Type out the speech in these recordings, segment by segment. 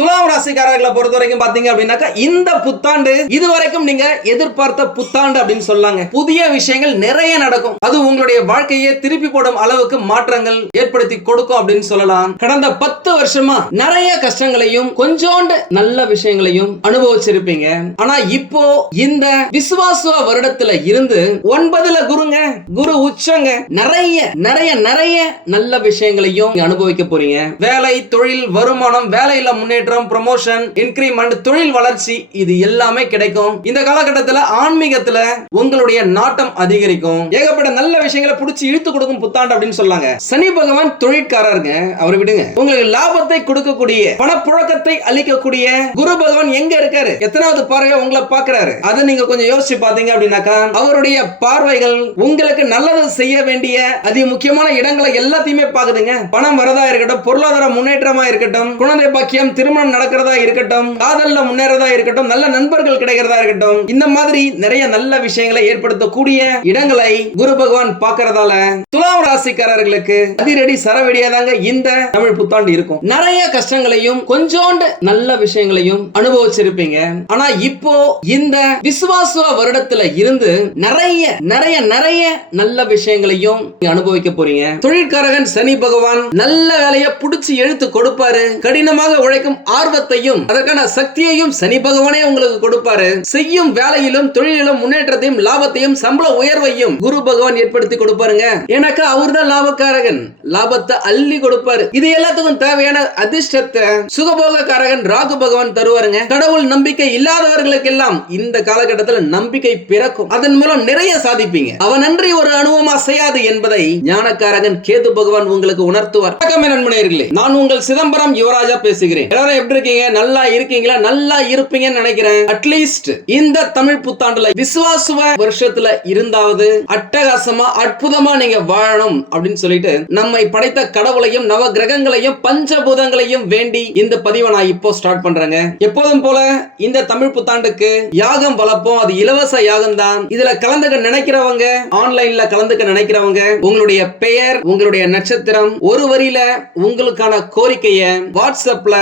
துலாம் ராசிக்காரர்களை பொறுத்த வரைக்கும் பாத்தீங்க அப்படின்னாக்கா இந்த புத்தாண்டு இது வரைக்கும் நீங்க எதிர்பார்த்த புத்தாண்டு அப்படின்னு சொல்லாங்க. புதிய விஷயங்கள் நிறைய நடக்கும். அது உங்களுடைய வாழ்க்கையை திருப்பி போடும் அளவுக்கு மாற்றங்கள் ஏற்படுத்தி கொடுக்கும் அப்படின்னு சொல்லலாம். கடந்த பத்து வருஷமா நிறைய கஷ்டங்களையும் கொஞ்சோண்டு நல்ல விஷயங்களையும் அனுபவிச்சிருப்பீங்க. ஆனா இப்போ இந்த விசுவாச வருடத்துல இருந்து ஒன்பதுல குருங்க குரு உச்சங்க நிறைய நிறைய நிறைய நல்ல விஷயங்களையும் அனுபவிக்க போறீங்க. வேலை தொழில் வருமானம் வேலையில முன்னேற்றம் ப்ரமோஷன் இன்கிரிமெண்ட் தொழில் வளர்ச்சி இது எல்லாமே கிடைக்கும். இந்த காலகட்டத்துல ஆன்மீகத்துல உங்களுடைய நாட்டம் அதிகரிக்கும். ஏகப்பட்ட நல்ல விஷயங்களை பிடிச்சி இழுத்து கொடுக்கும் புத்தாண்டு அப்படின்னு சொல்லாங்க. சனி பகவான் தொழிற்காரருங்க. அவரை விடுங்க. உங்களுக்கு லாபத்தை கொடுக்கக்கூடிய பணப்புழக்கத்தை அளிக்கக்கூடிய குரு பகவான் எங்க இருக்காரு? எத்தனாவது பார்வை உங்களை பாக்குறாரு அதை நீங்க கொஞ்சம் யோசிச்சு பாத்தீங்க அப்படின்னாக்கா அவருடைய பார்வைகள் உங்களுக்கு நல்லது செய்ய வேண்டிய அதி முக்கியமான இடங்களை எல்லாத்தையுமே பாக்குதுங்க பணம் வரதா இருக்கட்டும் பொருளாதார முன்னேற்றமா இருக்கட்டும் குழந்தை பாக்கியம் திருமணம் நடக்கிறதா இருக்கட்டும் காதல்ல முன்னேறதா இருக்கட்டும் நல்ல நண்பர்கள் கிடைக்கிறதா இருக்கட்டும் இந்த மாதிரி நிறைய நல்ல விஷயங்களை ஏற்படுத்தக்கூடிய இடங்களை குரு பகவான் பாக்குறதால துலாம் ராசிக்காரர்களுக்கு அதிரடி சரவெடியாதாங்க இந்த தமிழ் புத்தாண்டு இருக்கும். நிறைய கஷ்டங்களையும் கொஞ்சோண்டு நல்ல விஷயங்களையும் அனுபவிச்சிருப்பீங்க. ஆனா இப்போ இந்த விசுவாச வருடத்துல இருந்து நிறைய நிறைய நிறைய நல்ல விஷயங்களையும் அனுபவிக்க போறீங்க. தொழிற்காரகன் சனி பகவான் நல்ல வேலையை புடிச்சு எழுத்து கொடுப்பாரு. கடினமாக உழைக்கும் ஆர்வத்தையும் அதற்கான சக்தியையும் சனி பகவானே உங்களுக்கு கொடுப்பாரு. செய்யும் வேலையிலும் தொழிலிலும் முன்னேற்றத்தையும் லாபத்தையும் சம்பள உயர்வையும் குரு பகவான் ஏற்படுத்தி கொடுப்பாருங்க. எனக்கு அவர்தான் லாபக்காரகன். லாபத்தை அள்ளி கொடுப்பாரு. இது எல்லாத்துக்கும் தேவையான அதிர்ஷ்டத்தை சுகபோக காரகன் ராகு பகவான் தருவாருங்க. கடவுள் நம்பிக்கை இல்லாதவர்களுக்கு எல்லாம் இந்த காலகட்டத்தில் நம்பிக்கை பிறக்கும். அதன் மூலம் நிறைய சாதிப்பீங்க. அவனன்றி ஒரு அனுபவம் அசையாது என்பதை ஞானக்காரகன் கேது பகவான் உங்களுக்கு உணர்த்துவார். வணக்கம் நான் உங்கள் சிதம்பரம் யுவராஜா பேசுகிறேன். எல்லாரும் எப்படி இருக்கீங்க? நல்லா இருக்கீங்களா? நல்லா இருப்பீங்கன்னு நினைக்கிறேன். அட்லீஸ்ட் இந்த தமிழ் புத்தாண்டுல விசுவாசுவ வருஷத்துல இருந்தாவது அட்டகாசமா அற்புதமா நீங்க வாழணும் அப்படின்னு சொல்லிட்டு நம்மை படைத்த கடவுளையும் நவ கிரகங்களையும் பஞ்சபூதங்களையும் வேண்டி இந்த பதிவை நான் இப்போ ஸ்டார்ட் பண்றேங்க. எப்போதும் போல இந்த தமிழ் புத்தாண்டுக்கு யாகம் வளர்ப்போம். அது இலவச யாகம் தான் இதுல கலந்துக்க நினைக்கிறவங்க ஆன்லைன்ல கலந்துக்க நினைக்கிறவங்க உங்களுடைய பெயர் உங்களுடைய நட்சத்திரம் ஒரு வரியில உங்களுக்கான கோரிக்கையை வாட்ஸ்அப்ல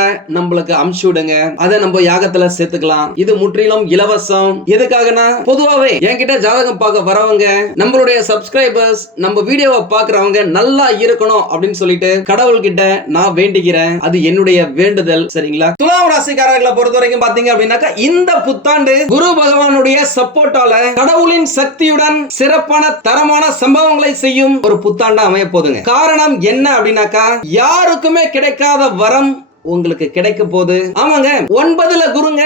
நம்மளுக்கு அமுச்சு விடுங்க. அதை நம்ம யாகத்துல சேர்த்துக்கலாம். இது முற்றிலும் இலவசம். எதுக்காகனா பொதுவாவே என்கிட்ட ஜாதகம் பார்க்க வரவங்க நம்மளுடைய சப்ஸ்கிரைபர்ஸ் நம்ம வீடியோவை பாக்குறவங்க நல்லா இருக்கணும் அப்படின்னு சொல்லிட்டு கடவுள் கிட்ட நான் வேண்டிக்கிறேன் அது என்னுடைய வேண்டுதல் சரிங்களா? துலாம் ராசிக்காரர்களை பொறுத்த வரைக்கும் பாத்தீங்க அப்படின்னாக்கா இந்த புத்தாண்டு குரு பகவானுடைய சப்போர்ட்டால கடவுளின் சக்தியுடன் சிறப்பான தரமான சம்பவங்களை செய்யும் ஒரு புத்தாண்டா அமைய போதுங்க காரணம் என்ன அப்படின்னாக்கா யாருக்குமே கிடைக்காத வரம் உங்களுக்கு கிடைக்க போகுது. ஆமாங்க ஒன்பதுல குருங்க.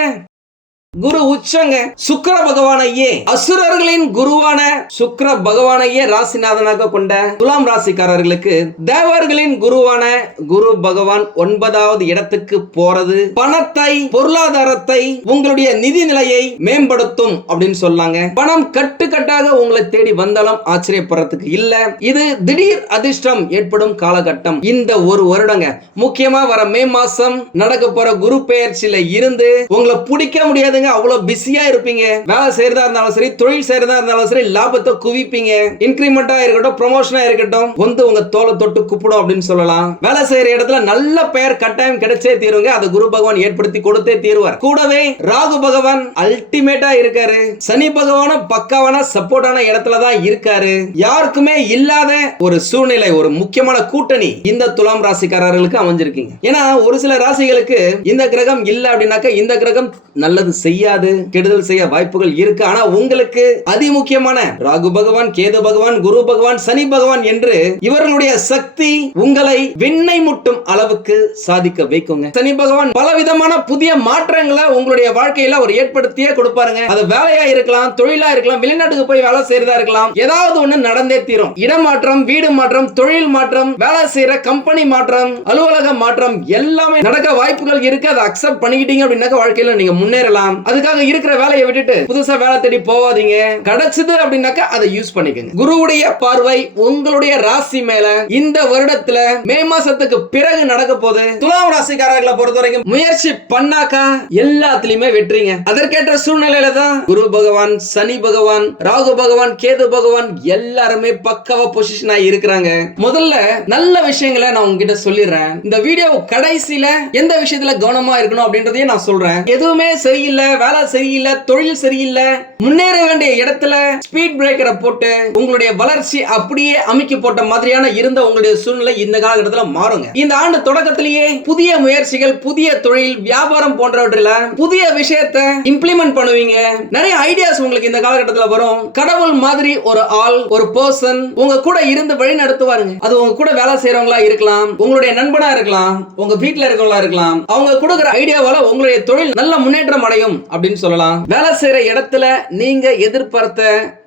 குரு உச்சங்க. சுக்கர பகவானையே. அசுரர்களின் குருவான சுக்கர பகவானையே ராசிநாதனாக கொண்ட துலாம் ராசிக்காரர்களுக்கு தேவர்களின் குருவான குரு பகவான் ஒன்பதாவது இடத்துக்கு போறது பணத்தை பொருளாதாரத்தை உங்களுடைய நிதி நிலையை மேம்படுத்தும் அப்படின்னு சொல்லாங்க. பணம் கட்டுக்கட்டாக உங்களை தேடி வந்தாலும் ஆச்சரியப்படுறதுக்கு இல்ல. இது திடீர் அதிர்ஷ்டம் ஏற்படும் காலகட்டம். இந்த ஒரு வருடங்க முக்கியமா வர மே மாசம் நடக்க போற குரு பெயர்ச்சியில இருந்து உங்களை பிடிக்க முடியாது முடியாதுங்க அவ்வளவு பிஸியா இருப்பீங்க. வேலை செய்யறதா இருந்தாலும் சரி தொழில் செய்யறதா இருந்தாலும் சரி லாபத்தை குவிப்பீங்க. இன்கிரிமெண்டா இருக்கட்டும் ப்ரொமோஷனா இருக்கட்டும் வந்து உங்க தோலை தொட்டு கூப்பிடும் அப்படின்னு சொல்லலாம். வேலை செய்யற இடத்துல நல்ல பெயர் கட்டாயம் கிடைச்சே தீருங்க. அது குரு பகவான் ஏற்படுத்தி கொடுத்தே தீருவார். கூடவே ராகு பகவான் அல்டிமேட்டா இருக்காரு. சனி பகவானும் பக்காவான சப்போர்ட்டான இடத்துல தான் இருக்காரு. யாருக்குமே இல்லாத ஒரு சூழ்நிலை ஒரு முக்கியமான கூட்டணி இந்த துலாம் ராசிக்காரர்களுக்கு அமைஞ்சிருக்கீங்க. ஏன்னா ஒரு சில ராசிகளுக்கு இந்த கிரகம் இல்ல அப்படின்னாக்கா இந்த கிரகம் நல்லது செய்யாது கெடுதல் செய்ய வாய்ப்புகள் இருக்கு. ஆனா உங்களுக்கு அதிமுக்கியமான ராகு பகவான் கேது பகவான் குரு பகவான் சனி பகவான் என்று இவர்களுடைய சக்தி உங்களை விண்ணை முட்டும் அளவுக்கு சாதிக்க வைக்குங்க. சனி பகவான் பல விதமான புதிய மாற்றங்களை உங்களுடைய வாழ்க்கையில அவர் ஏற்படுத்தியே கொடுப்பாருங்க. அது வேலையா இருக்கலாம் தொழிலா இருக்கலாம் வெளிநாட்டுக்கு போய் வேலை செய்யறதா இருக்கலாம் ஏதாவது ஒண்ணு நடந்தே தீரும். இடமாற்றம் வீடு மாற்றம் தொழில் மாற்றம் வேலை செய்யற கம்பெனி மாற்றம் அலுவலக மாற்றம் எல்லாமே நடக்க வாய்ப்புகள் இருக்கு. அதை அக்செப்ட் பண்ணிக்கிட்டீங்க அப்படின்னாக்க வாழ்க்கையில நீங்க முன்னேறலாம். அதுக்காக இருக்கிற வேலையை விட்டுட்டு புதுசா வேலை தேடி போவாதீங்க. கிடைச்சது அப்படின்னாக்கா அதை யூஸ் பண்ணிக்கோங்க. குருவுடைய பார்வை உங்களுடைய ராசி மேல இந்த வருடத்துல மே மாசத்துக்கு பிறகு நடக்க போகுது. துலாம் ராசிக்காரர்களை பொறுத்த வரைக்கும் முயற்சி பண்ணாக்கா எல்லாத்துலயுமே வெற்றிங்க. அதற்கேற்ற சூழ்நிலையில தான் குரு பகவான் சனி பகவான் ராகு பகவான் கேது பகவான் எல்லாருமே பக்கவா பொசிஷன் ஆகி இருக்கிறாங்க. முதல்ல நல்ல விஷயங்களை நான் உங்ககிட்ட சொல்லிடுறேன். இந்த வீடியோ கடைசியில எந்த விஷயத்துல கவனமா இருக்கணும் அப்படின்றதையும் நான் சொல்றேன். எதுவுமே சரியில்லை வேலை சரியில்லை தொழில் சரியில்லை முன்னேற வேண்டிய இடத்துல ஸ்பீட் பிரேக்கரை போட்டு உங்களுடைய வளர்ச்சி அப்படியே அமைக்க போட்ட மாதிரியான இருந்த உங்களுடைய சூழ்நிலை இந்த காலகட்டத்தில் மாறுங்க. இந்த ஆண்டு தொடக்கத்திலேயே புதிய முயற்சிகள் புதிய தொழில் வியாபாரம் போன்றவற்றில புதிய விஷயத்தை இம்ப்ளிமெண்ட் பண்ணுவீங்க. நிறைய ஐடியாஸ் உங்களுக்கு இந்த காலகட்டத்தில் வரும். கடவுள் மாதிரி ஒரு ஆள் ஒரு பர்சன் உங்க கூட இருந்து வழி நடத்துவாருங்க. அது உங்க கூட வேலை செய்யறவங்களா இருக்கலாம் உங்களுடைய நண்பனா இருக்கலாம் உங்க வீட்ல இருக்கவங்களா இருக்கலாம். அவங்க கொடுக்குற ஐடியாவால உங்களுடைய தொழில் நல்ல முன்னேற்றம் அடையும். அப்படின்னு சொல்லலாம். வேலை செய்யற இடத்துல நீங்க எதிர்பார்த்த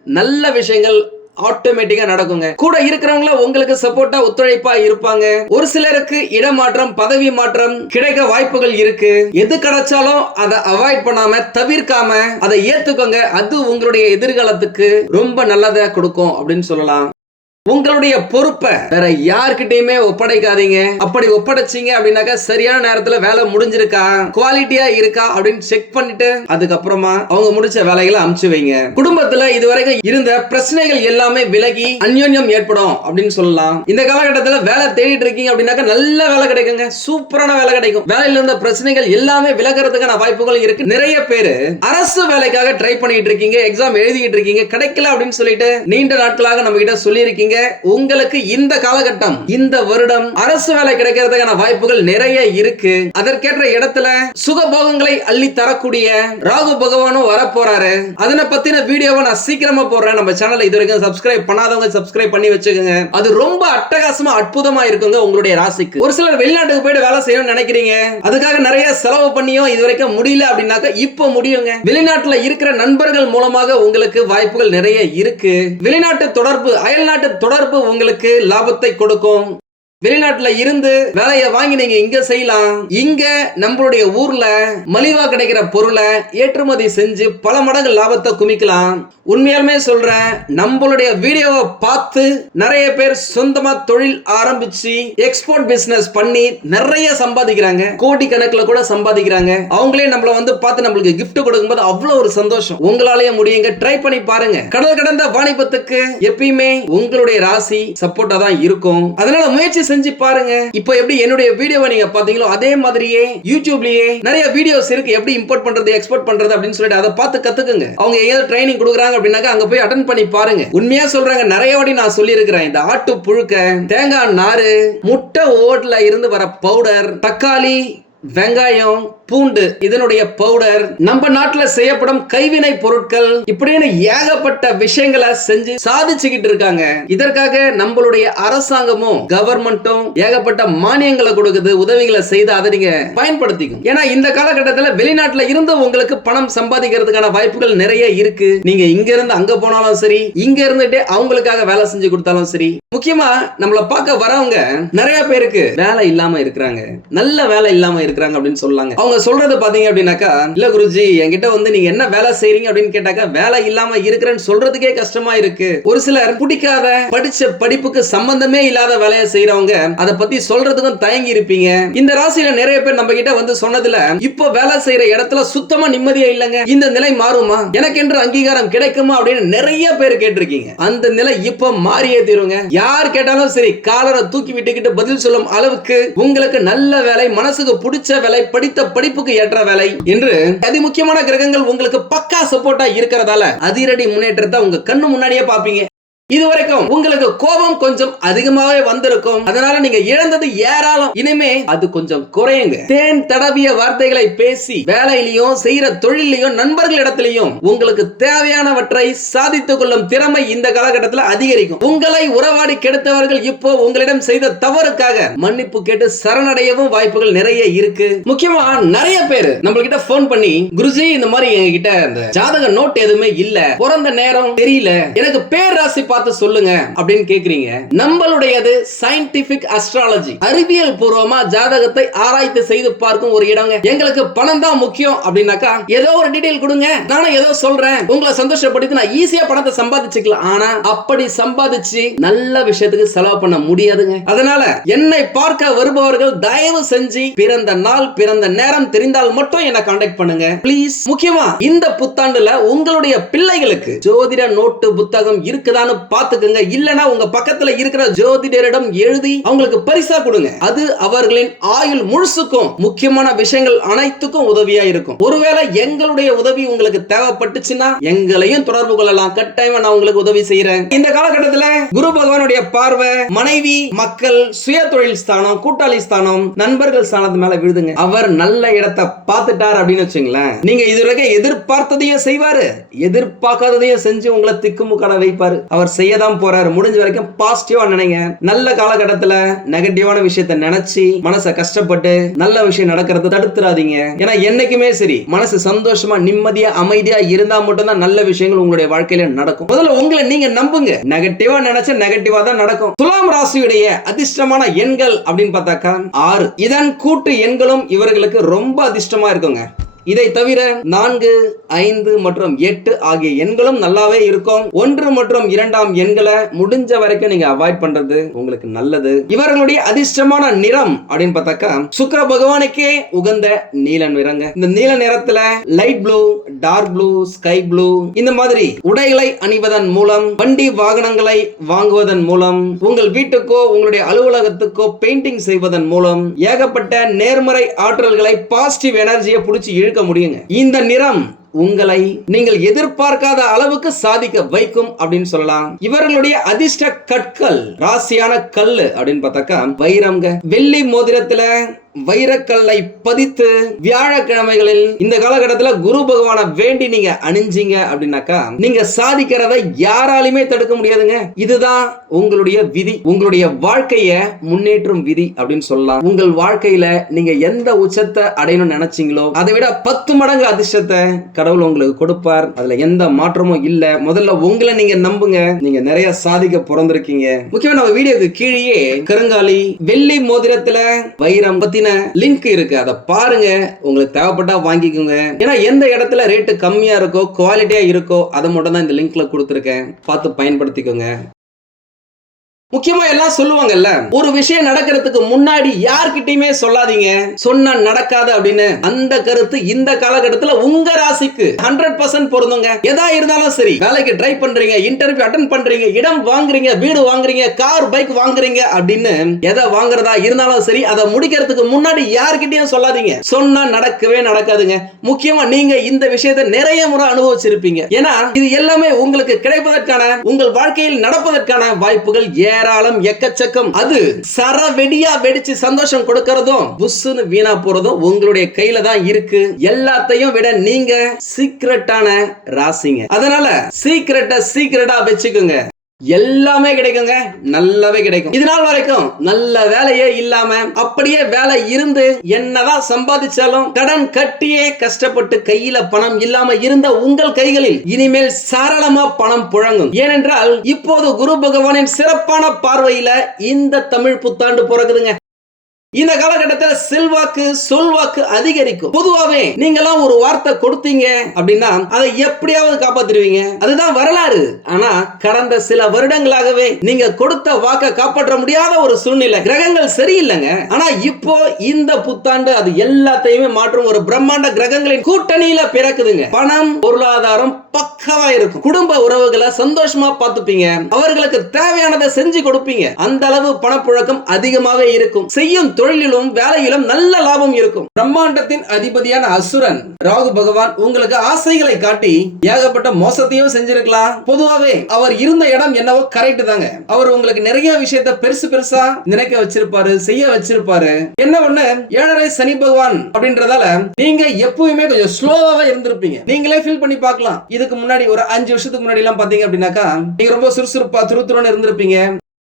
நல்ல விஷயங்கள் ஆட்டோமேட்டிக்கா நடக்குங்க. கூட இருக்கிறவங்கள உங்களுக்கு சப்போர்ட்டா ஒத்துழைப்பா இருப்பாங்க. ஒரு சிலருக்கு இடமாற்றம் பதவி மாற்றம் கிடைக்க வாய்ப்புகள் இருக்கு. எது கிடைச்சாலும் அதை அவாய்ட் பண்ணாம தவிர்க்காம அதை ஏத்துக்கோங்க. அது உங்களுடைய எதிர்காலத்துக்கு ரொம்ப நல்லதை கொடுக்கும் அப்படின்னு சொல்லலாம். உங்களுடைய பொறுப்பை வேற யார்கிட்டயுமே ஒப்படைக்காதீங்க. அப்படி ஒப்படைச்சீங்க அப்படின்னாக்கா சரியான நேரத்துல வேலை முடிஞ்சிருக்கா? குவாலிட்டியா இருக்கா அப்படின்னு செக் பண்ணிட்டு அதுக்கப்புறமா அவங்க முடிச்ச வேலைகளை அமுச்சு வைங்க. குடும்பத்துல இதுவரைக்கும் இருந்த பிரச்சனைகள் எல்லாமே விலகி அந்யோன்யம் ஏற்படும் அப்படின்னு சொல்லலாம். இந்த காலகட்டத்துல வேலை தேடிட்டு இருக்கீங்க அப்படின்னாக்கா நல்ல வேலை கிடைக்குங்க. சூப்பரான வேலை கிடைக்கும். வேலையில இருந்த பிரச்சனைகள் எல்லாமே விலகிறதுக்கான வாய்ப்புகள் இருக்கு. நிறைய பேரு அரசு வேலைக்காக ட்ரை பண்ணிட்டு இருக்கீங்க எக்ஸாம் எழுதிட்டு இருக்கீங்க கிடைக்கல அப்படின்னு சொல்லிட்டு நீண்ட நாட்களாக நம்ம கிட்ட சொல்லியிருக்கீங்க. உங்களுக்கு இந்த காலகட்டம் இந்த வருடம் அரசு வேலை கிடைக்கிறதுக்கான வாய்ப்புகள் நிறைய இருக்கு. அதற்கேற்ற இடத்துல சுகபோகங்களை அள்ளி தரக்கூடிய ராகு பகவானும் வரப்போறாரு. அதனை பத்தின வீடியோவை நான் சீக்கிரமா போடுறேன். நம்ம சேனல் இது வரைக்கும் சப்ஸ்கிரைப் பண்ணாதவங்க சப்ஸ்கிரைப் பண்ணி வச்சுக்கோங்க. அது ரொம்ப அட்டகாசமா அற்புதமா இருக்குங்க உங்களுடைய ராசிக்கு. ஒரு சிலர் வெளிநாட்டுக்கு போயிட்டு வேலை செய்யணும்னு நினைக்கிறீங்க. அதுக்காக நிறைய செலவு பண்ணியும் இது வரைக்கும் முடியல அப்படின்னாக்க இப்போ முடியுங்க. வெளிநாட்டுல இருக்கிற நண்பர்கள் மூலமாக உங்களுக்கு வாய்ப்புகள் நிறைய இருக்கு. வெளிநாட்டு தொடர்பு அயல்நாட்டு தொடர்பு உங்களுக்கு லாபத்தை கொடுக்கும். வெளிநாட்டுல இருந்து வேலையை வாங்கி நீங்க இங்க செய்யலாம். இங்க நம்மளுடைய ஊர்ல மலிவா கிடைக்கிற பொருளை ஏற்றுமதி செஞ்சு பல மடங்கு லாபத்தை குமிக்கலாம். உண்மையாலுமே சொல்றேன் நம்மளுடைய வீடியோவை பார்த்து நிறைய பேர் சொந்தமா தொழில் ஆரம்பிச்சு எக்ஸ்போர்ட் பிசினஸ் பண்ணி நிறைய சம்பாதிக்கிறாங்க. கோடி கணக்குல கூட சம்பாதிக்கிறாங்க. அவங்களே நம்மள வந்து பார்த்து நம்மளுக்கு கிஃப்ட் கொடுக்கும்போது அவ்வளவு ஒரு சந்தோஷம். உங்களாலேயே முடியுங்க. ட்ரை பண்ணி பாருங்க. கடல் கடந்த வாணிபத்துக்கு எப்பயுமே உங்களுடைய ராசி சப்போர்ட்டா தான் இருக்கும். அதனால முயற்சி செஞ்சு பாருங்க. இப்போ எப்படி என்னுடைய வீடியோவை நீங்க பாத்தீங்களோ அதே மாதிரியே யூடியூப்லயே நிறைய வீடியோஸ் இருக்கு. எப்படி இம்போர்ட் பண்றது எக்ஸ்போர்ட் பண்றது அப்படின்னு சொல்லிட்டு அதை பார்த்து கத்துக்குங்க. அவங்க ஏதாவது ட்ரைனிங் கொடுக்குறாங்க அப்படின்னாக்க அங்க போய் அட்டன் பண்ணி பாருங்க. உண்மையா சொல்றாங்க நிறைய வாட்டி நான் சொல்லியிருக்கிறேன். இந்த ஆட்டு புழுக்க தேங்காய் நாறு முட்டை ஓட்ல இருந்து வர பவுடர் தக்காளி வெங்காயம் பூண்டு இதனுடைய பவுடர் நம்ம நாட்டுல செய்யப்படும் கைவினை பொருட்கள் இப்படின்னு ஏகப்பட்ட விஷயங்களை செஞ்சு சாதிச்சுக்கிட்டு இருக்காங்க. இதற்காக நம்மளுடைய அரசாங்கமும் கவர்மெண்ட்டும் ஏகப்பட்ட மானியங்களை கொடுக்குது உதவிகளை செய்து அதை நீங்க பயன்படுத்திக்கும் ஏன்னா இந்த காலகட்டத்தில் வெளிநாட்டுல இருந்து உங்களுக்கு பணம் சம்பாதிக்கிறதுக்கான வாய்ப்புகள் நிறைய இருக்கு. நீங்க இங்க இருந்து அங்க போனாலும் சரி இங்க இருந்துட்டே அவங்களுக்காக வேலை செஞ்சு கொடுத்தாலும் சரி முக்கியமா நம்மள பார்க்க வரவங்க நிறைய பேருக்கு வேலை இல்லாம இருக்கிறாங்க. நல்ல வேலை இல்லாம இருக்கிறாங்க அப்படின்னு சொல்லாங்க. அவங்க சொல்றது பாத்தீங்க அப்படின்னாக்கா இல்ல குருஜி என்கிட்ட வந்து நீங்க என்ன வேலை செய்றீங்க? அப்படின்னு கேட்டாக்க வேலை இல்லாம இருக்கிறேன்னு சொல்றதுக்கே கஷ்டமா இருக்கு. ஒரு சிலர் பிடிக்காத படிச்ச படிப்புக்கு சம்பந்தமே இல்லாத வேலையை செய்யறவங்க அதை பத்தி சொல்றதுக்கும் தயங்கி இருப்பீங்க. இந்த ராசியில நிறைய பேர் நம்ம கிட்ட வந்து சொன்னதுல இப்போ வேலை செய்யற இடத்துல சுத்தமா நிம்மதியா இல்லைங்க. இந்த நிலை மாறுமா? எனக்கென்று அங்கீகாரம் கிடைக்குமா? அப்படின்னு நிறைய பேர் கேட்டிருக்கீங்க. அந்த நிலை இப்ப மாறியே தீருங்க. யார் கேட்டாலும் சரி காலரை தூக்கி விட்டுக்கிட்டு பதில் சொல்லும் அளவுக்கு உங்களுக்கு நல்ல வேலை மனசுக்கு படிச்ச வேலை படித்த படிப்புக்கு ஏற்ற வேலை என்று அதி முக்கியமான கிரகங்கள் உங்களுக்கு பக்கா சப்போர்ட்டா இருக்கிறதால அதிரடி முன்னேற்றத்தை உங்க கண்ணு முன்னாடியே பாப்பீங்க இதுவரைக்கும் உங்களுக்கு கோபம் கொஞ்சம் அதிகமாவே வந்திருக்கும். அதனால நீங்க இழந்தது ஏராளம். இனிமே அது கொஞ்சம் குறையுங்க. தேன் தடவிய வார்த்தைகளை பேசி வேலையிலையும் செய்யற தொழிலையும் நண்பர்களிடத்திலையும் உங்களுக்கு தேவையானவற்றை சாதித்துக் கொள்ளும் திறமை இந்த காலகட்டத்தில் அதிகரிக்கும். உங்களை உறவாடி கெடுத்தவர்கள் இப்போ உங்களிடம் செய்த தவறுக்காக மன்னிப்பு கேட்டு சரணடையவும் வாய்ப்புகள் நிறைய இருக்கு. முக்கியமா நிறைய பேர் நம்மள்கிட்ட போன் பண்ணி குருஜி இந்த மாதிரி எங்ககிட்ட இந்த ஜாதக நோட் எதுவுமே இல்ல. பிறந்த நேரம் தெரியல. எனக்கு பேர் ராசி பார்த்து பார்த்து சொல்லுங்க அப்படின்னு கேக்குறீங்க. நம்மளுடையது சயின்டிபிக் அஸ்ட்ராலஜி அறிவியல் பூர்வமா ஜாதகத்தை ஆராய்ச்சி செய்து பார்க்கும் ஒரு இடங்க. எங்களுக்கு பணம் தான் முக்கியம் அப்படின்னாக்கா ஏதோ ஒரு டீடைல் கொடுங்க. நானும் ஏதோ சொல்றேன். உங்களை சந்தோஷப்படுத்தி நான் ஈஸியா பணத்தை சம்பாதிச்சுக்கலாம். ஆனா அப்படி சம்பாதிச்சு நல்ல விஷயத்துக்கு செலவு பண்ண முடியாதுங்க. அதனால என்னை பார்க்க வருபவர்கள் தயவு செஞ்சு பிறந்த நாள் பிறந்த நேரம் தெரிந்தால் மட்டும் என்ன கான்டாக்ட் பண்ணுங்க. பிளீஸ் முக்கியமா இந்த புத்தாண்டுல உங்களுடைய பிள்ளைகளுக்கு ஜோதிட நோட்டு புத்தகம் இருக்குதான்னு பாத்துக்கோங்க இல்லனா உங்க பக்கத்துல இருக்கிற ஜோதிடரிடம் எழுதி அவங்களுக்கு பரிசா கொடுங்க. அது அவர்களின் ஆயுள் முழுசுக்கும் முக்கியமான விஷயங்கள் அனைத்துக்கும் உதவியா இருக்கும். ஒருவேளை எங்களுடைய உதவி உங்களுக்கு தேவைப்பட்டுச்சுன்னா எங்களையும் தொடர்பு கொள்ளலாம். கட்டாயமா நான் உங்களுக்கு உதவி செய்யறேன் இந்த காலகட்டத்துல குரு பகவானுடைய பார்வை மனைவி மக்கள் சுய தொழில் ஸ்தானம் கூட்டாளி ஸ்தானம் நண்பர்கள் ஸ்தானத்து மேல விழுதுங்க. அவர் நல்ல இடத்தை பார்த்துட்டார் அப்படின்னு வச்சுங்களேன். நீங்க இதுவரைக்கும் எதிர்பார்த்ததையும் செய்வாரு. எதிர்பார்க்காததையும் செஞ்சு உங்களை திக்குமுக்காட வைப்பாரு. அவர் செய்ய தான் போறாரு. முடிஞ்ச வரைக்கும் பாசிட்டிவா நினைங்க. நல்ல காலகட்டத்துல நெகட்டிவான விஷயத்த நினைச்சு மனசை கஷ்டப்பட்டு நல்ல விஷயம் நடக்கிறத தடுத்துறாதீங்க. ஏன்னா என்னைக்குமே சரி மனசு சந்தோஷமா நிம்மதியா அமைதியா இருந்தா மட்டும்தான் நல்ல விஷயங்கள் உங்களுடைய வாழ்க்கையில நடக்கும். முதல்ல உங்களை நீங்க நம்புங்க. நெகட்டிவா நினைச்சா நெகட்டிவா தான் நடக்கும். துலாம் ராசியுடைய அதிர்ஷ்டமான எண்கள் அப்படின்னு பார்த்தாக்கா ஆறு. இதன் கூட்டு எண்களும் இவர்களுக்கு ரொம்ப அதிர்ஷ்டமா இருக்குங்க. இதை தவிர நான்கு ஐந்து மற்றும் எட்டு ஆகிய எண்களும் நல்லாவே இருக்கும். ஒன்று மற்றும் இரண்டாம் எண்களை முடிஞ்ச வரைக்கும் நீங்க அவாய்ட் பண்றது உங்களுக்கு நல்லது. இவர்களுடைய அதிர்ஷ்டமான நிறம் அப்படின்னு பார்த்தாக்கா சுக்கிர பகவானுக்கே உகந்த நீல நிறங்க. இந்த நீல நிறத்துல light blue dark blue sky blue இந்த மாதிரி உடைகளை அணிவதன் மூலம் வண்டி வாகனங்களை வாங்குவதன் மூலம் உங்கள் வீட்டுக்கோ உங்களுடைய அலுவலகத்துக்கோ பெயிண்டிங் செய்வதன் மூலம் ஏகப்பட்ட நேர்மறை ஆற்றல்களை பாசிட்டிவ் எனர்ஜியை பிடிச்சி இருக்க முடியுங்க. இந்த நிறம் உங்களை நீங்கள் எதிர்பார்க்காத அளவுக்கு சாதிக்க வைக்கும் அப்படின்னு சொல்லலாம். இவர்களுடைய அதிர்ஷ்ட கற்கள் ராசியான கல்லு அப்படின்னு பார்த்தாக்கா வைரம்ங்க. வெள்ளி மோதிரத்துல வைரக்கல்லை பதித்து வியாழக்கிழமைகளில் இந்த காலகட்டத்தில் குரு பகவானை வேண்டி நீங்க அணிஞ்சீங்க அப்படின்னாக்கா நீங்க சாதிக்கிறத யாராலையுமே தடுக்க முடியாதுங்க. இதுதான் உங்களுடைய விதி. உங்களுடைய வாழ்க்கைய முன்னேற்றும் விதி அப்படின்னு சொல்லலாம். உங்கள் வாழ்க்கையில நீங்க எந்த உச்சத்தை அடையணும்னு நினைச்சீங்களோ அதை விட பத்து மடங்கு அதிர்ஷ்டத்தை கடவுள் உங்களுக்கு கொடுப்பார். அதுல எந்த மாற்றமும் இல்ல. முதல்ல உங்களை நீங்க நம்புங்க. நீங்க நிறைய சாதிக்க பிறந்திருக்கீங்க. முக்கியமா நம்ம வீடியோக்கு கீழேயே கருங்காலி வெள்ளி மோதிரத்துல வைரம் பத்தின லிங்க் இருக்கு. அதை பாருங்க. உங்களுக்கு தேவைப்பட்டா வாங்கிக்கோங்க. ஏன்னா எந்த இடத்துல ரேட்டு கம்மியா இருக்கோ குவாலிட்டியா இருக்கோ அதை மட்டும் தான் இந்த லிங்க்ல கொடுத்துருக்கேன். பார்த்து பயன்படுத்திக்கோங்க. முக்கியமா எல்லாம் சொல்லுவாங்கல்ல ஒரு விஷயம் நடக்கிறதுக்கு முன்னாடி யார்கிட்டயுமே சொல்லாதீங்க. சொன்னா நடக்காது அப்படின்னு அந்த கருத்து இந்த காலகட்டத்துல உங்க ராசிக்கு ஹண்ட்ரட் பர்சன்ட் பொருந்துங்க. எதா இருந்தாலும் சரி வேலைக்கு ட்ரை பண்றீங்க இன்டர்வியூ அட்டன் பண்றீங்க இடம் வாங்குறீங்க வீடு வாங்குறீங்க கார் பைக் வாங்குறீங்க அப்படின்னு எதை வாங்குறதா இருந்தாலும் சரி அதை முடிக்கிறதுக்கு முன்னாடி யார்கிட்டயும் சொல்லாதீங்க. சொன்னா நடக்கவே நடக்காதுங்க. முக்கியமா நீங்க இந்த விஷயத்தை நிறைய முறை அனுபவிச்சிருப்பீங்க. ஏன்னா இது எல்லாமே உங்களுக்கு கிடைப்பதற்கான உங்கள் வாழ்க்கையில் நடப்பதற்கான வாய்ப்புகள் ஏன் ஏராளம் எக்கச்சக்கம். அது சரவெடியா வெடிச்சு சந்தோஷம் கொடுக்கறதும் புஷ்ஷுன்னு வீணா போறதும் உங்களுடைய கையில தான் இருக்கு. எல்லாத்தையும் விட நீங்க சீக்ரெட்டான ராசிங்க. அதனால சீக்ரெட்டை சீக்ரெட்டா வச்சுக்கோங்க. எல்லாமே கிடைக்குங்க நல்லாவே கிடைக்கும். இது நாள் வரைக்கும் நல்ல வேலையே இல்லாம அப்படியே வேலை இருந்து என்னதான் சம்பாதிச்சாலும் கடன் கட்டியே கஷ்டப்பட்டு கையில பணம் இல்லாம இருந்த உங்கள் கைகளில் இனிமேல் சாரளமா பணம் புழங்கும். ஏனென்றால் இப்போது குரு பகவானின் சிறப்பான பார்வையில இந்த தமிழ் புத்தாண்டு பிறகுதுங்க இந்த காலகட்டத்தில் செல்வாக்கு சொல்வாக்கு அதிகரிக்கும். பொதுவாவே நீங்கெல்லாம் ஒரு வார்த்தை கொடுத்தீங்க அப்படின்னா அதை எப்படியாவது காப்பாத்திருவீங்க அதுதான் வரலாறு. ஆனா கடந்த சில வருடங்களாகவே நீங்க கொடுத்த வாக்க காப்பாற்ற முடியாத ஒரு சூழ்நிலை. கிரகங்கள் சரியில்லைங்க. ஆனா இப்போ இந்த புத்தாண்டு அது எல்லாத்தையுமே மாற்றும் ஒரு பிரம்மாண்ட கிரகங்களின் கூட்டணியில பிறக்குதுங்க. பணம் பொருளாதாரம் பக்கவா இருக்கும். குடும்ப உறவுகளை சந்தோஷமா பார்த்துப்பீங்க. அவர்களுக்கு தேவையானதை செஞ்சு கொடுப்பீங்க. அந்த அளவு பணப்புழக்கம் அதிகமாவே இருக்கும். செய்யும் தொழிலிலும் வேலையிலும் நல்ல லாபம் இருக்கும். பிரம்மாண்டத்தின் அதிபதியான அசுரன் ராகு பகவான் உங்களுக்கு ஆசைகளை காட்டி ஏகப்பட்ட மோசத்தையும் செஞ்சிருக்கலாம். பொதுவாகவே அவர் இருந்த இடம் என்னவோ கரெக்ட் தாங்க. அவர் உங்களுக்கு நிறைய விஷயத்த பெருசு பெருசா நினைக்க வச்சிருப்பாரு செய்ய வச்சிருப்பாரு. என்ன ஒண்ணு? ஏழரை சனி பகவான் அப்படின்றதால நீங்க எப்பவுமே கொஞ்சம் ஸ்லோவாவே இருந்திருப்பீங்க. நீங்களே ஃபீல் பண்ணி பார்க்கலாம். இதுக்கு முன்னாடி ஒரு அஞ்சு வருஷத்துக்கு முன்னாடி எல்லாம் பாத்தீங்க அப்படின்னாக்கா நீங்க ரொம்ப சுறுசுறுப்பா துருத்துருன்னு இருந்திருப்பீங்க.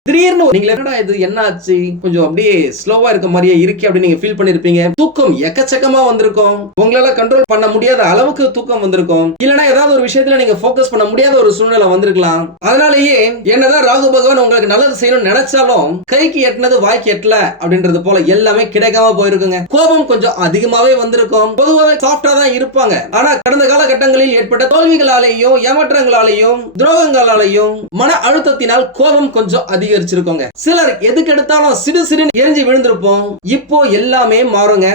திடீர்னு நீங்க என்னடா இது? என்ன ஆச்சு? கொஞ்சம் அப்படியே ஸ்லோவா இருக்க மாதிரியே இருக்கு அப்படின்னு நீங்க ஃபீல் பண்ணிருப்பீங்க. தூக்கம் எக்கச்சக்கமா வந்திருக்கும். உங்களால கண்ட்ரோல் பண்ண முடியாத அளவுக்கு தூக்கம் வந்திருக்கும். இல்லனா ஏதாவது ஒரு விஷயத்துல நீங்க ஃபோக்கஸ் பண்ண முடியாத ஒரு சூழ்நிலை வந்திருக்கலாம். அதனாலேயே என்னதான் ராகு பகவான் உங்களுக்கு நல்லது செய்யணும்னு நினைச்சாலும் கைக்கு எட்டினது வாய்க்கு எட்டல அப்படின்றது போல எல்லாமே கிடைக்காம போயிருக்குங்க. கோபம் கொஞ்சம் அதிகமாவே வந்திருக்கும். பொதுவாக சாஃப்டா தான் இருப்பாங்க. ஆனா கடந்த காலகட்டங்களில் ஏற்பட்ட தோல்விகளாலேயும் ஏமாற்றங்களாலேயும் துரோகங்களாலேயும் மன அழுத்தத்தினால் கோபம் கொஞ்சம் அதிகம் அதிகரிச்சிருக்கோங்க சிலர் எதுக்கு எடுத்தாலும் சிறு சிறு எரிஞ்சு விழுந்திருப்போம். இப்போ எல்லாமே மாறுங்க.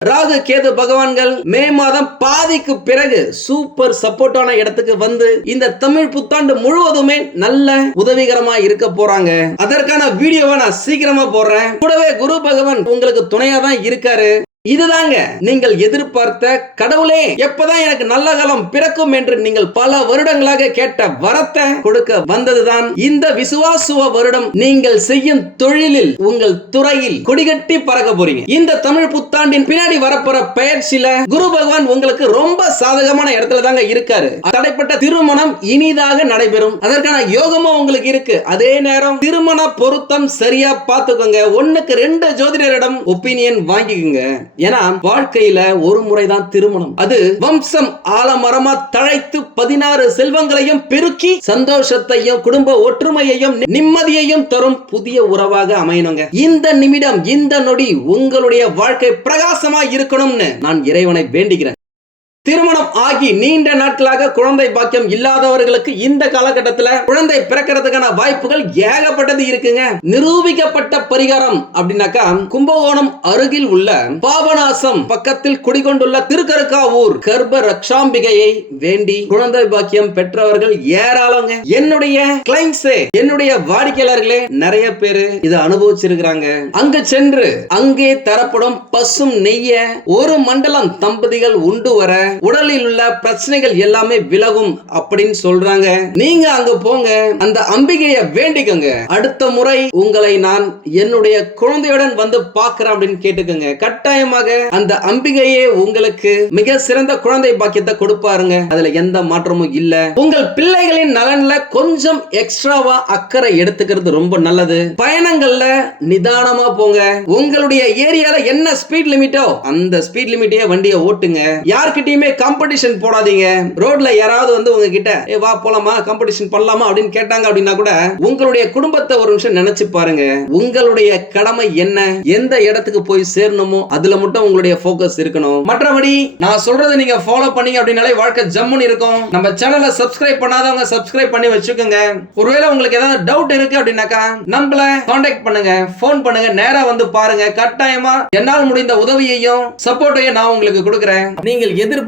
ராகு கேது பகவான்கள் மே மாதம் பாதிக்கு பிறகு சூப்பர் சப்போர்ட்டான இடத்துக்கு வந்து இந்த தமிழ் புத்தாண்டு முழுவதுமே நல்ல உதவிகரமா இருக்க போறாங்க. அதற்கான வீடியோவை நான் சீக்கிரமா போடுறேன். கூடவே குரு பகவான் உங்களுக்கு துணையா தான் இருக்காரு. இதுதாங்க நீங்கள் எதிர்பார்த்த கடவுளே. எப்பதான் எனக்கு நல்ல காலம் பிறக்கும் என்று நீங்கள் பல வருடங்களாக கேட்ட வரத்தை கொடுக்க வந்ததுதான். இந்த விசுவாசுவ வருடம் நீங்கள் செய்யும் தொழிலில் உங்கள் துறையில் கொடிகட்டி பறக்க போறீங்க. இந்த தமிழ் புத்தாண்டின் பின்னாடி வரப்போற பயிற்சியில குரு பகவான் உங்களுக்கு ரொம்ப சாதகமான இடத்துல தாங்க இருக்காரு. தடைப்பட்ட திருமணம் இனிதாக நடைபெறும். அதற்கான யோகமும் உங்களுக்கு இருக்கு. அதே நேரம் திருமண பொருத்தம் சரியா பார்த்துக்கோங்க. ஒண்ணுக்கு ரெண்டு ஜோதிடரிடம் ஒப்பீனியன் வாங்கிக்கோங்க. ஏன்னா வாழ்க்கையில ஒரு முறைதான் திருமணம். அது வம்சம் ஆலமரமா தழைத்து பதினாறு செல்வங்களையும் பெருக்கி சந்தோஷத்தையும் குடும்ப ஒற்றுமையையும் நிம்மதியையும் தரும் புதிய உறவாக அமையணுங்க. இந்த நிமிடம் இந்த நொடி உங்களுடைய வாழ்க்கை பிரகாசமா இருக்கணும்னு நான் இறைவனை வேண்டுகிறேன். திருமணம் ஆகி நீண்ட நாட்களாக குழந்தை பாக்கியம் இல்லாதவர்களுக்கு இந்த காலகட்டத்தில் குழந்தை பிறக்கிறதுக்கான வாய்ப்புகள் ஏகப்பட்டது இருக்குங்க. நிரூபிக்கப்பட்ட பரிகாரம் அப்படின்னாக்கா கும்பகோணம் அருகில் உள்ள பாபநாசம் பக்கத்தில் குடிகொண்டுள்ள திருக்கருக்காவூர் கர்ப்ப ரக்ஷாம்பிகையை வேண்டி குழந்தை பாக்கியம் பெற்றவர்கள் ஏராளங்க. என்னுடைய கிளைண்ட்ஸே என்னுடைய வாடிக்கையாளர்களே நிறைய பேரு இதை அனுபவிச்சிருக்கிறாங்க. அங்கு சென்று அங்கே தரப்படும் பசும் நெய்ய ஒரு மண்டலம் தம்பதிகள் உண்டு வர உடலில் உள்ள பிரச்சனைகள் எல்லாமே விலகும் அப்படின்னு சொல்றாங்க. நீங்க அங்க போங்க. அந்த அம்பிகையை வேண்டிக்கோங்க. அடுத்த முறை உங்களை நான் என்னுடைய குழந்தையுடன் வந்து பாக்குறேன் அப்படின்னு கேட்டுக்கோங்க. கட்டாயமாக அந்த அம்பிகையே உங்களுக்கு மிக சிறந்த குழந்தை பாக்கியத்தை கொடுப்பாருங்க. அதுல எந்த மாற்றமும் இல்ல. உங்கள் பிள்ளைகளின் நலன்ல கொஞ்சம் எக்ஸ்ட்ராவா அக்கறை எடுத்துக்கிறது ரொம்ப நல்லது. பயணங்கள்ல நிதானமா போங்க. உங்களுடைய ஏரியால என்ன ஸ்பீட் லிமிட்டோ அந்த ஸ்பீட் லிமிட்டே வண்டியை ஓட்டுங்க. யார்கிட்டயும் காம்படிஷன் போடாதீங்க. ரோட்ல யாராவது வந்து உங்ககிட்ட ஏ வா போலாமா? காம்படிஷன் பண்ணலாமா? அப்படின்னு கேட்டாங்க அப்படின்னா கூட உங்களுடைய குடும்பத்தை ஒரு நிமிஷம் நினைச்சு பாருங்க. உங்களுடைய கடமை என்ன? எந்த இடத்துக்கு போய் சேரணுமோ அதுல மட்டும் உங்களுடைய ஃபோக்கஸ் இருக்கணும். மற்றபடி நான் சொல்றதை நீங்க ஃபாலோ பண்ணீங்க அப்படின்னாலே வாழ்க்கை ஜம்முன்னு இருக்கும். நம்ம சேனலை சப்ஸ்கிரைப் பண்ணாதவங்க சப்ஸ்கிரைப் பண்ணி வச்சுக்கோங்க. ஒருவேளை உங்களுக்கு ஏதாவது டவுட் இருக்கு அப்படின்னாக்கா நம்மள காண்டாக்ட் பண்ணுங்க. ஃபோன் பண்ணுங்க. நேரா வந்து பாருங்க. கட்டாயமா என்னால் முடிந்த உதவியையும் சப்போர்ட்டையும் நான் உங்களுக்கு கொடுக்குறேன். நீங்கள்